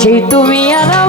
সেই তুমি আর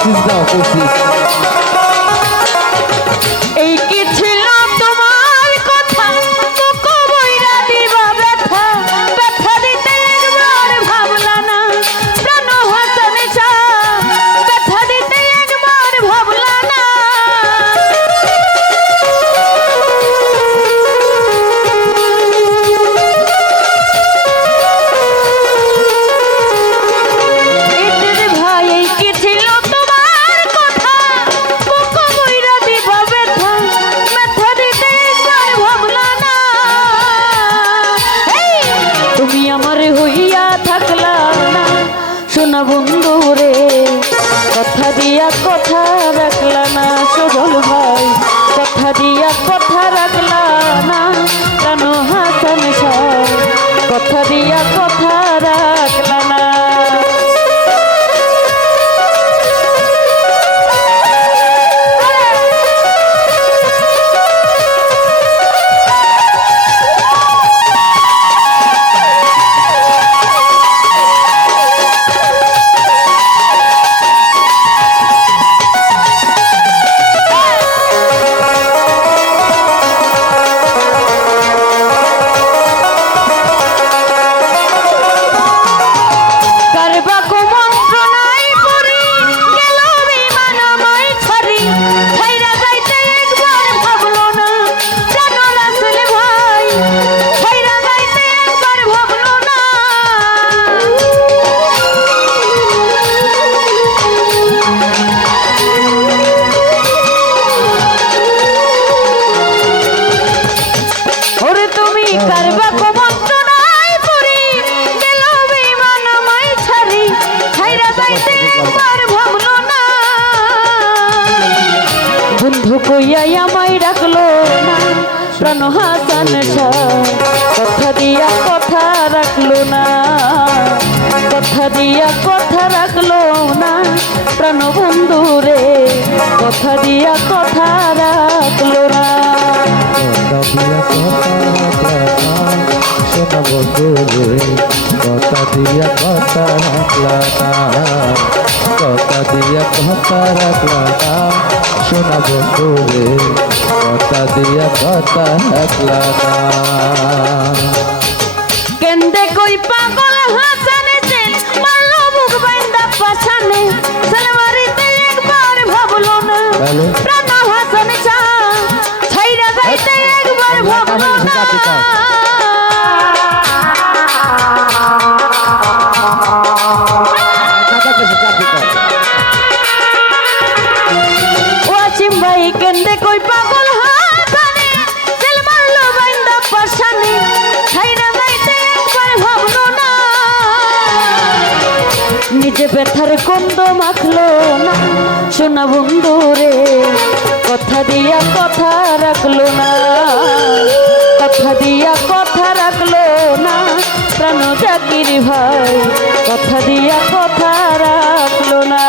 X não. বন্ধু কথা দিয়া কথা রাখলা না, সজল ভাই। কথা দিয়া কথা রাখলা না কেন হাসান কথা দিয়া কথা রাখলা না কইয়াই আমায় ডাকলো না। প্রাণ হাসান কথা দিয়া কথা রাখল না। কথা দিয়া কথা রাখল না। প্রাণ বন্ধু রে, কথা দিয়া কথা রাখল না। কথা দিয়া কথা রাখলা না। কথা দিয়া কথা রাখলা না। শোনা বন্ধু রে কথা দিয়া কথা না কেন্দে কই পাগল হাসানে সেন মারলো মুখ বাইন্দা পাছানে সালমারিতে একবার ভাবলো না প্রাণ হাসানে চা ছাইরা যাইতে একবার ভাবলো না ব্যথার কন্দ মাখলো না। সোনা বন্ধু রে, কথা দিয়া কথা রাখল না। কথা দিয়া কথা রাখল না। প্রাণ জাগির ভাই, কথা দিয়া কথা রাখল না।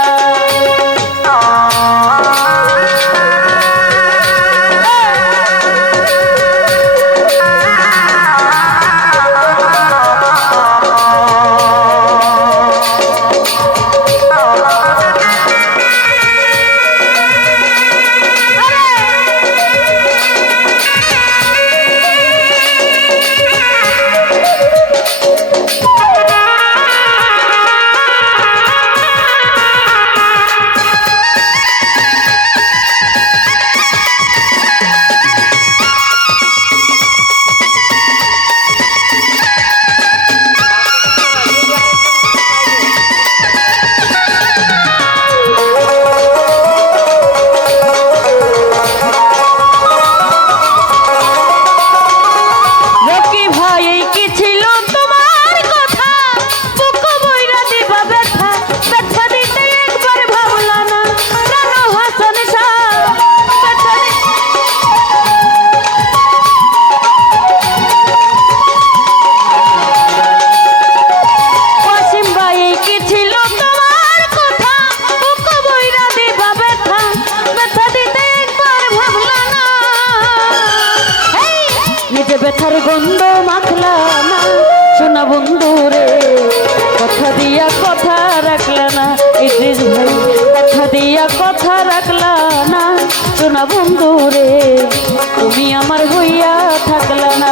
ব্যথার গন্ধ মাখলা না। শোনা বন্ধু রে, কথা দিয়া কথা রাখলা না। ইদ্রিস ভাই, কথা দিয়া কথা রাখলা না। শোনা বন্ধু রে, তুমি আমার হইয়া থাকলা না।